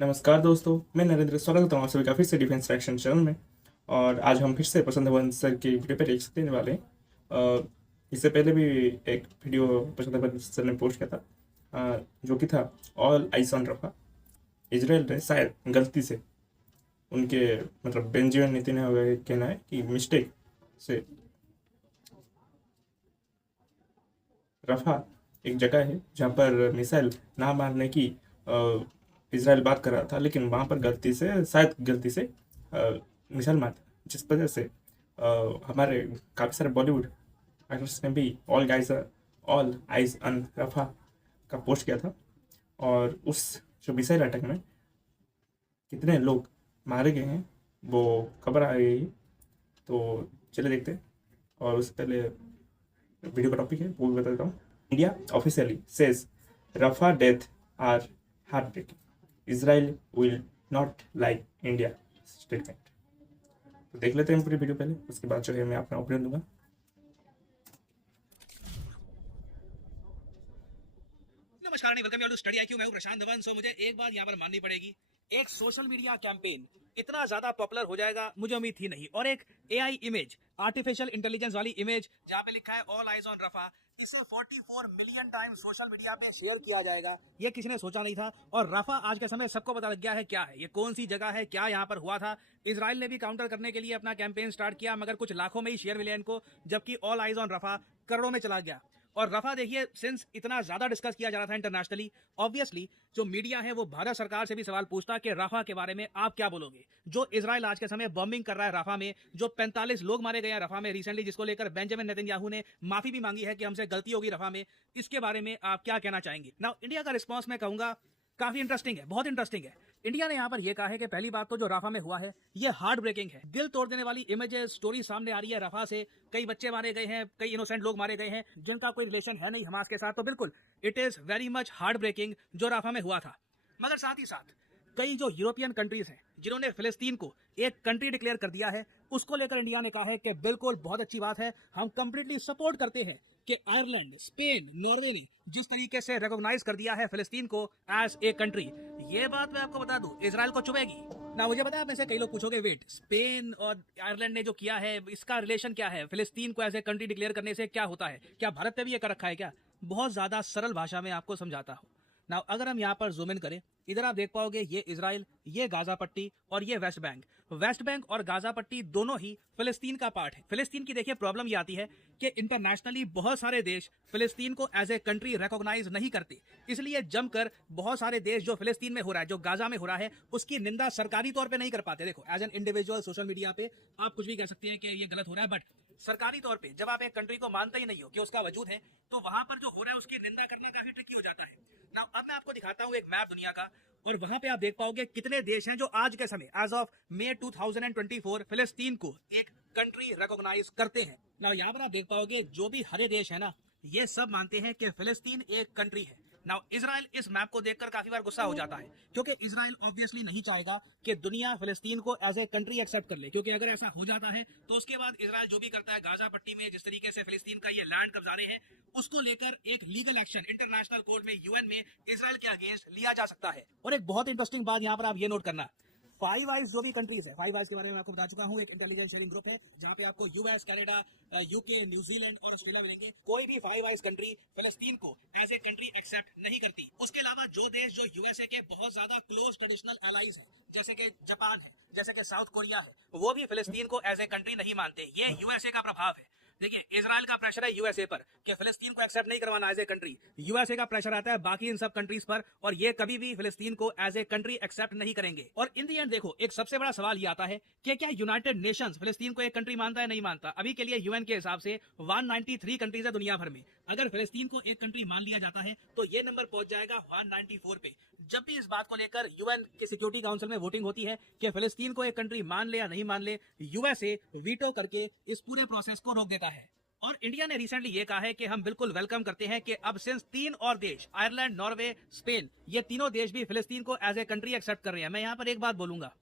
नमस्कार दोस्तों, मैं नरेंद्र स्वागत करता हूँ आप सभी का फिर से डिफेंस एक्शन चैनल में। और आज हम फिर से प्रशांत वन सर की वीडियो पे रिएक्शन देने वाले हैं। इससे पहले भी एक वीडियो प्रशांत वन सर ने पोस्ट किया था, जो कि था ऑल आइस ऑन रफा। इसराइल ने शायद गलती से उनके मतलब बेंजामिन नेतन्याहू का कहना है कि मिस्टेक से रफा एक जगह है जहाँ पर मिसाइल ना मारने की इसराइल बात कर रहा था, लेकिन वहाँ पर गलती से शायद गलती से मिसाइल मार दिया, जिस वजह से हमारे काफ़ी सारे बॉलीवुड एक्टर्स ने भी ऑल आइज ऑन रफा का पोस्ट किया था। और उस जो मिसाइल अटैक में कितने लोग मारे गए हैं वो खबर आ गई है। तो चले देखते हैं। और उससे पहले वीडियो का टॉपिक है वो भी बता देता हूँ। India officially says Rafah death are heartbreaking, Israel will not like India statement. तो देख लेते हैं पूरी वीडियो पहले, उसके बाद जो है मैं अपना ओपिनियन दूंगा। नमस्कार नहीं, welcome you to study IQ. मैं हूं प्रशांत धवन। सो मुझे एक बात यहां पर माननी पड़ेगी, एक सोशल मीडिया कैंपेन इतना ज्यादा पॉपुलर हो जाएगा मुझे उम्मीद थी नहीं। और एक एआई इमेज, आर्टिफिशियल इंटेलिजेंस वाली इमेज जहां पे लिखा है ऑल आइज ऑन रफा, इसे 44 मिलियन टाइम सोशल मीडिया पे शेयर किया जाएगा, ये किसी ने सोचा नहीं था। और रफा आज के समय सबको पता लग गया है क्या है, ये कौन सी जगह है, क्या यहाँ पर हुआ था। इसराइल ने भी काउंटर करने के लिए अपना कैंपेन स्टार्ट किया, मगर कुछ लाखों में ही शेयर मिले इनको, जबकि ऑल आइज ऑन रफा करोड़ों में चला गया। और रफा देखिए, सिंस इतना ज्यादा डिस्कस किया जा रहा था इंटरनेशनली, ऑब्वियसली जो मीडिया है वो भारत सरकार से भी सवाल पूछता कि रफा के बारे में आप क्या बोलोगे। जो इसराइल आज के समय बॉम्बिंग कर रहा है रफा में, जो 45 लोग मारे गए हैं रफा में रिसेंटली, जिसको लेकर बेंजामिन नेतन्याहू ने माफी भी मांगी है कि हमसे गलती होगी रफा में, इसके बारे में आप क्या कहना चाहेंगे। नाउ इंडिया का रिस्पॉन्स मैं कहूंगा काफी इंटरेस्टिंग है, बहुत इंटरेस्टिंग है। इंडिया ने यहाँ पर यह कहा है कि पहली बात तो जो राफा में हुआ है ये हार्ट ब्रेकिंग है, दिल तोड़ देने वाली इमेजेस स्टोरी सामने आ रही है रफा से। कई बच्चे मारे गए हैं, कई इनोसेंट लोग मारे गए हैं जिनका कोई रिलेशन है नहीं हमास के साथ। तो बिल्कुल it is very much heart breaking जो राफा में हुआ था। मगर साथ ही साथ कई जो यूरोपियन कंट्रीज हैं जिन्होंने फिलिस्तीन को एक कंट्री डिक्लेयर कर दिया है, उसको लेकर इंडिया ने कहा है कि बिल्कुल बहुत अच्छी बात है, हम कंप्लीटली सपोर्ट करते हैं कि आयरलैंड, स्पेन, नॉर्वे ने जिस तरीके से रिकॉग्नाइज कर दिया है फिलिस्तीन को एज ए कंट्री। ये बात मैं आपको बता दूं, इजराइल को चुभेगी ना। मुझे पता है आप में से कई लोग पूछोगे, वेट, स्पेन और आयरलैंड ने जो किया है इसका रिलेशन क्या है, फिलिस्तीन को एज ए कंट्री डिक्लेयर करने से क्या होता है, क्या भारत ने भी ये कर रखा है क्या। बहुत ज्यादा सरल भाषा में आपको समझाता हूं ना। अगर हम यहाँ पर जूम इन करें, इधर आप देख पाओगे ये इजराइल, ये गाजा पट्टी और ये वेस्ट बैंक। वेस्ट बैंक और गाजा पट्टी दोनों ही फिलिस्तीन का पार्ट है। फिलिस्तीन की देखिए प्रॉब्लम ये आती है कि इंटरनेशनली बहुत सारे देश फिलिस्तीन को एज ए कंट्री रिकॉग्नाइज नहीं करते, इसलिए जमकर बहुत सारे देश जो फिलिस्तीन में हो रहा है, जो गाजा में हो रहा है, उसकी निंदा सरकारी तौर पे नहीं कर पाते। देखो, as an individual social media पे आप कुछ भी कह सकते हैं कि ये गलत हो रहा है, बट सरकारी तौर पे जब आप एक कंट्री को मानते ही नहीं हो कि उसका वजूद है, तो वहां पर जो हो रहा है उसकी निंदा करना काफी ट्रिकी हो जाता है ना। अब मैं आपको दिखाता हूं एक मैप दुनिया का, और वहां पे आप देख पाओगे कितने देश हैं जो आज के समय एज ऑफ मई 2024 फिलिस्तीन को एक कंट्री रिकॉग्नाइज करते हैं ना। यहाँ पर आप देख पाओगे जो भी हरे देश है ना, ये सब मानते हैं कि फिलिस्तीन एक कंट्री है ना। इजराइल इस मैप को देखकर काफी बार गुस्सा हो जाता है, क्योंकि इजराइल ऑब्वियसली नहीं चाहेगा कि दुनिया फिलिस्तीन को एज ए कंट्री एक्सेप्ट कर ले, क्योंकि अगर ऐसा हो जाता है तो उसके बाद इजराइल जो भी करता है गाजा पट्टी में, जिस तरीके से फिलिस्तीन का ये लैंड कब्जा रहे हैं, उसको लेकर एक लीगल एक्शन इंटरनेशनल कोर्ट में, यूएन में इजराइल के अगेंस्ट लिया जा सकता है। और एक बहुत इंटरेस्टिंग बात यहाँ पर आप ये नोट करना, फाइव आइज जो भी कंट्रीज है, फाइव आइज के बारे में आपको बता चुका हूँ, एक इंटेलिजेंस शेयरिंग ग्रुप है जहां पे आपको यूएस, कनाडा, यूके, न्यूजीलैंड और ऑस्ट्रेलिया मिलेंगे। कोई भी फाइव आइज कंट्री फिलिस्तीन को एज ए कंट्री एक्सेप्ट नहीं करती। उसके अलावा जो देश जो यूएसए के बहुत ज्यादा क्लोज ट्रेडिशनल एलाइज है, जैसे कि जापान है, जैसे कि साउथ कोरिया है, वो भी फिलिस्तीन को एज ए कंट्री नहीं मानते। ये यूएसए का प्रभाव है। देखिए, इजराइल का प्रेशर है यूएसए पर कि फिलिस्तीन को एक्सेप्ट नहीं करवाना एज ए कंट्री, यूएसए का प्रेशर आता है बाकी इन सब कंट्रीज पर, और ये कभी भी फिलिस्तीन को एज ए कंट्री एक्सेप्ट नहीं करेंगे। और इन दी एंड देखो, एक सबसे बड़ा सवाल ये आता है कि क्या यूनाइटेड नेशंस फिलिस्तीन को एक कंट्री मानता है, नहीं मानता। अभी के लिए यूएन के हिसाब से 193 कंट्रीज है दुनिया भर में। अगर फिलिस्तीन को एक कंट्री मान लिया जाता है तो ये नंबर पहुंच जाएगा 194 पे। जब भी इस बात को लेकर यूएन के सिक्योरिटी काउंसिल में वोटिंग होती है कि फिलिस्तीन को एक कंट्री मान ले या नहीं मान ले, यूएसए वीटो करके इस पूरे प्रोसेस को रोक देता है। और इंडिया ने रिसेंटली ये कहा है कि हम बिल्कुल वेलकम करते हैं कि अब सिंस 3 और देश, आयरलैंड, नॉर्वे, स्पेन, ये तीनों देश भी फिलिस्तीन को एज ए कंट्री एक्सेप्ट कर रहे हैं। मैं यहाँ पर एक बात बोलूंगा,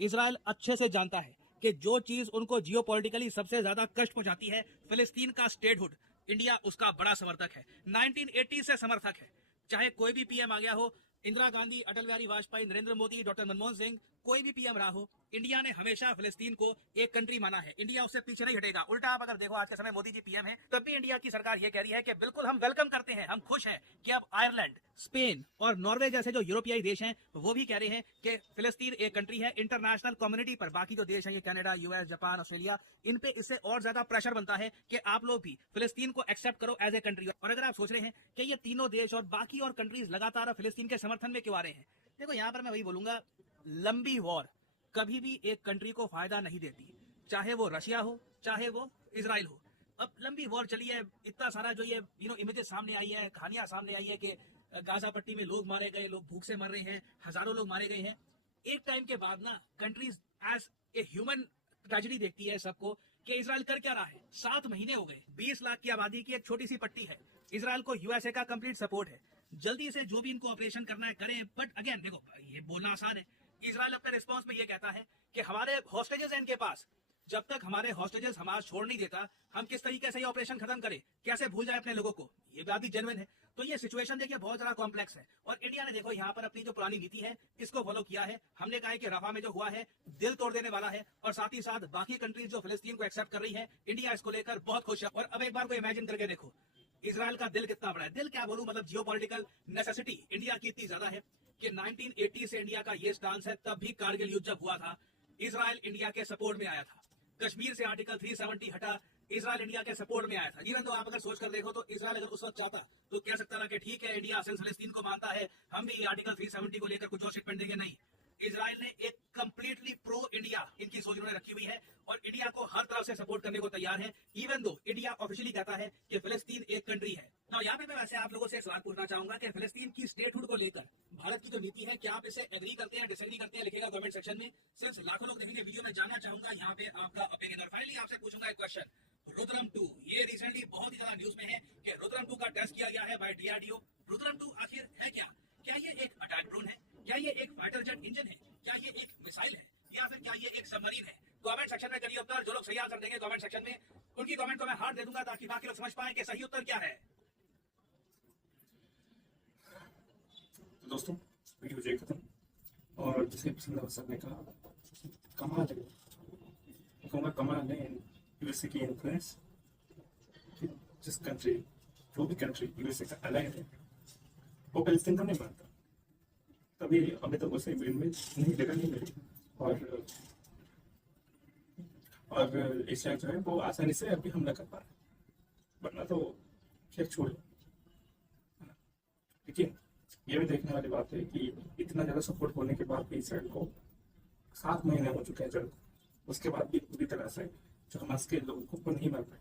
इजराइल अच्छे से जानता है कि जो चीज उनको जियोपॉलिटिकली सबसे ज्यादा कष्ट पहुंचाती है, फिलिस्तीन का स्टेटहुड, इंडिया उसका बड़ा समर्थक है, 1980 से समर्थक है। चाहे कोई भी पीएम आ गया हो, इंदिरा गांधी, अटल बिहारी वाजपेयी, नरेंद्र मोदी, डॉक्टर मनमोहन सिंह, कोई भी पीएम रहा हो, इंडिया ने हमेशा फिलिस्तीन को एक कंट्री माना है। इंडिया उससे पीछे नहीं हटेगा। उल्टा आप अगर देखो, आज के समय मोदी जी पीएम है, तब भी इंडिया की सरकार ये कह रही है कि बिल्कुल हम वेलकम करते हैं, हम खुश हैं कि अब आयरलैंड, स्पेन और नॉर्वे जैसे जो यूरोपीय देश हैं वो भी कह रहे हैं कि फिलिस्तीन एक कंट्री है। इंटरनेशनल कम्युनिटी पर बाकी जो देश हैं, ये कनाडा, यूएस, जापान, ऑस्ट्रेलिया, इन पे इससे और ज्यादा प्रेशर बनता है कि आप लोग भी फिलिस्तीन को एक्सेप्ट करो एज ए कंट्री। और अगर आप सोच रहे हैं कि ये तीनों देश और बाकी और कंट्रीज लगातार फिलिस्तीन के समर्थन में क्यों आ रहे हैं, देखो यहाँ पर मैं वही बोलूंगा, लंबी वॉर कभी भी एक कंट्री को फायदा नहीं देती, चाहे वो रशिया हो, चाहे वो इजराइल हो। अब लंबी वॉर चली है, इतना सारा जो ये इमेजेस सामने आई है, कहानियां सामने आई है कि गाजा पट्टी में लोग मारे गए, लोग भूख से मर रहे हैं, हजारों लोग मारे गए हैं। एक टाइम के बाद ना countries as a human tragedy देखती है सबको कि इजराइल कर क्या रहा है। 7 महीने हो गए, 20 लाख की आबादी की एक छोटी सी पट्टी है, इजराइल को यूएसए का कंप्लीट सपोर्ट है, जल्दी से जो भी इनको ऑपरेशन करना है करें। बट अगेन देखो, ये बोलना आसान है, इजराइल अपने रिस्पॉन्स में ये कहता है कि हमारे हॉस्टेजेस हैं इनके पास, जब तक हमारे हॉस्टेजेस हमारा छोड़ नहीं देता, हम किस तरीके से ये ऑपरेशन खत्म करें, कैसे भूल जाए अपने लोगों को। ये बात भी जेन्युइन है। तो ये सिचुएशन देखिए बहुत ज्यादा कॉम्प्लेक्स है, और इंडिया ने देखो यहाँ पर अपनी जो पुरानी नीति है इसको फॉलो किया है। हमने कहा है कि रफा में जो हुआ है दिल तोड़ देने वाला है, और साथ ही साथ बाकी कंट्रीज जो फिलिस्तीन को एक्सेप्ट कर रही है, इंडिया इसको लेकर बहुत खुश है। और अब एक बार को इमेजिन करके देखो, इजराइल का दिल कितना बड़ा है। दिल क्या बोलूं, मतलब जियोपॉलिटिकल नेसेसिटी इंडिया की इतनी ज्यादा है कि 1980 से इंडिया का ये स्टांस है। तब भी कारगिल युद्ध जब हुआ था, इजराइल इंडिया के सपोर्ट में आया था। कश्मीर से आर्टिकल 370 हटा, इजराइल इंडिया के सपोर्ट में आया था। इवन तो आप अगर सोच कर देखो तो इजराइल अगर उस वक्त चाहता तो कह सकता था कि ठीक है, इंडिया सिंस फिलिस्तीन को मानता है, हम भी आर्टिकल 370 को लेकर कुछ और स्टेटमेंट देंगे। नहीं, इजराइल ने एक कंप्लीटली प्रो इंडिया इनकी सोच उन्होंने रखी हुई है, और इंडिया को हर तरफ से सपोर्ट करने को तैयार है। इवन दो इंडिया ऑफिशियली कहता है कि फिलिस्तीन एक कंट्री है। ना यहाँ पे मैं वैसे आप लोगों से सवाल पूछना चाहूंगा कि फिलिस्तीन की स्टेटहुड को लेकर भारत की जो नीति है, क्या आप इसे एग्री करते हैं, डिसएग्री करते हैं? लिखेगा कमेंट सेक्शन में। सिर्फ लाखों लोग देखेंगे वीडियो में, जानना चाहूंगा यहाँ पे आपका ओपिनियन। और फाइनली आपसे पूछूंगा एक क्वेश्चन, रुद्रम 2 ये रिसेंटली बहुत ही ज्यादा न्यूज में है कि रुद्रम 2 का टेस्ट किया गया है बाय डीआरडीओ। रुद्रम 2 आखिर है क्या? क्या ये एक अटैक ड्रोन है? क्या ये एक फाइटर जेट इंजन है? क्या ये एक मिसाइल है, या फिर क्या ये एक सबमरीन है? कमेंट सेक्शन में करिए उत्तर। जो लोग सही आंसर देंगे कमेंट सेक्शन में, उनकी कमेंट को मैं हार्ट दे दूंगा, ताकि बाकी लोग समझ पाए कि सही उत्तर क्या है। तो दोस्तों, वीडियो जो खत्म, और जिसे पसंद हो सबने कहा कमाल है, कहूँगा कमाल है यूएसए की इन्फ्लुएंस। जिस कंट्री, जो भी कंट्री यूएसए का अलाइड है, वो पैलेस्टीन को नहीं मानता, तभी अभी तक उसे विन में नहीं जगह नहीं मिली, और इसराइल जो है वो आसानी से अभी हमला कर पा रहा है, वरना तो खैर छोड़ो। लेकिन ये भी देखने वाली बात है कि इतना ज़्यादा सपोर्ट होने के बाद भी इसराइल को 7 महीने हो चुके हैं जंग, उसके बाद भी पूरी तरह से जो हमास के लोगों को नहीं मार पाए।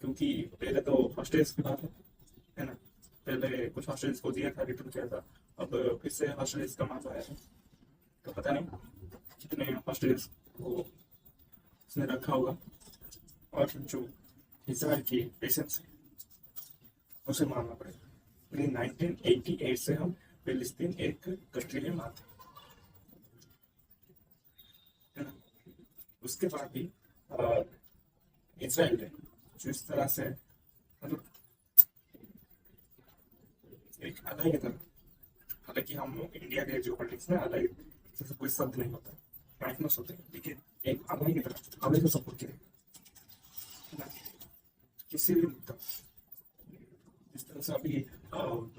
क्योंकि पहले तो हॉस्टेज की बात है ना, पहले कुछ हॉस्टेज को दिया था, रिटर्न किया था, अब फिर से हॉस्टेज का मामला आया है, तो पता नहीं कितने हॉस्टेज को उसने रखा होगा। और जो इसराइल की पेशेंस है उसे मानना पड़ेगा। लेकिन 1988 से हम फिलिस्तीन एक कंट्री में मानते हैं ना, उसके बाद भी इसराइल ने जो इस तरह से मतलब एक अलग की तरह, हालांकि हम इंडिया के जियो पॉलिटिक्स में अलग जैसे कोई शब्द नहीं होता, माइनस होते हैं, लेकिन एक अलग की तरह अलग को सपोर्ट करें किसी भी मुद्दा। इस तरह से अभी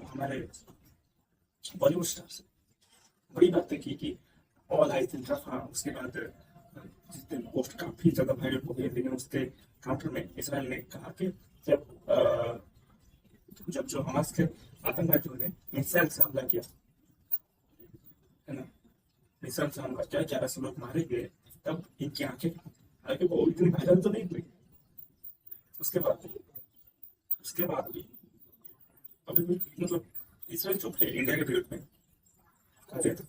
हमारे बॉलीवुड स्टार्स बड़ी बातें की कि ऑल आई थिंक रफा, उसके बाद जिस दिन पोस्ट काफी ज्यादा वायरल हो गई, लेकिन उसके काउंटर में इसराइल ने कहा कि जब जो हमास के आतंकवादियों ने मिसाइल से हमला किया है ना, मिसाइल से हमला किया, 1100 लोग मारे गए, तब इनकी आंखें, हालांकि वो इतनी वायरल तो नहीं हुई, उसके बाद भी अभी भी मतलब इसराइल चुप है इंडिया के विरुद्ध में कहा जाता।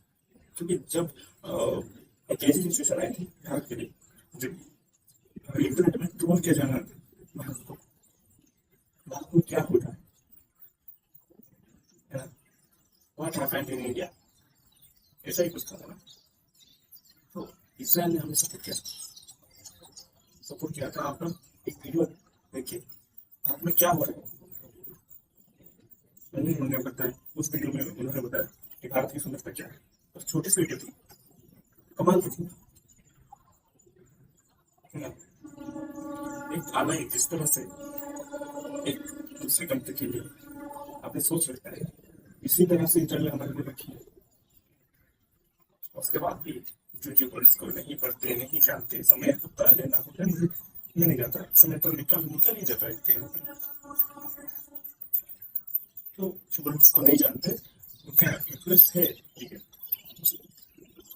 क्योंकि जब एक ऐसी सिचुएशन आई थी भारत के लिए, जब इंटरनेट में ट्रोल किया जाना भारत को, भारत में क्या हो रहा है, व्हाट हैपेंड इन इंडिया, ऐसा ही कुछ था ना। तो इसराइल ने हमें सपोर्ट किया था। आप एक वीडियो देखिए भारत में क्या हो रहा है, उन्होंने बताया, उस वीडियो में उन्होंने बताया कि भारत की सुंदरता क्या है। और छोटी सी वीडियो थी, कमाल की थी ना। एक आलय जिस तरह से एक दूसरे कंट्री के लिए आपने सोच रखा है, इसी तरह से इंटरनेट ने हमारे लिए रखी है। उसके बाद भी जो यूट्यूबर्स को नहीं पढ़ते, नहीं जानते, समय होता है ना होता है, मुझे मैं नहीं जाता, समय तो निकल निकल ही जाता है कहीं ना कहीं। तो यूट्यूबर्स को नहीं जानते, उनका इंटरेस्ट है, ठीक है,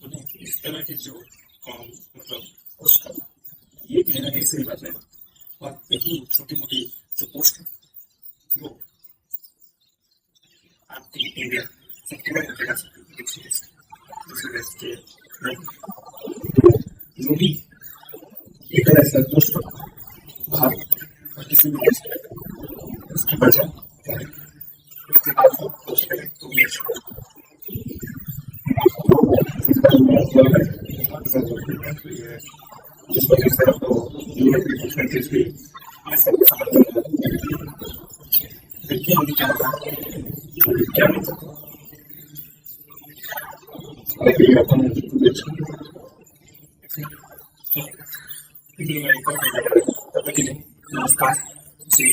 उन्हें इस तरह के जो मतलब पोस्ट करना, ये कहना है सही बात है। और यही छोटी मोटी जो पोस्ट है वो आपकी इंडिया से पूरा इंडिया दूसरे देश के जो भी एक ऐसा पोस्ट भारत और किसी भी देश में उसकी वजह उसके बाद पोस्ट करें तो ये जिस वजह से तो यूरोपीय कुछ कंट्रीज भी ऐसे समर्थन देखिए हम क्या क्या नहीं सकते। अभी अपन नमस्कार जी।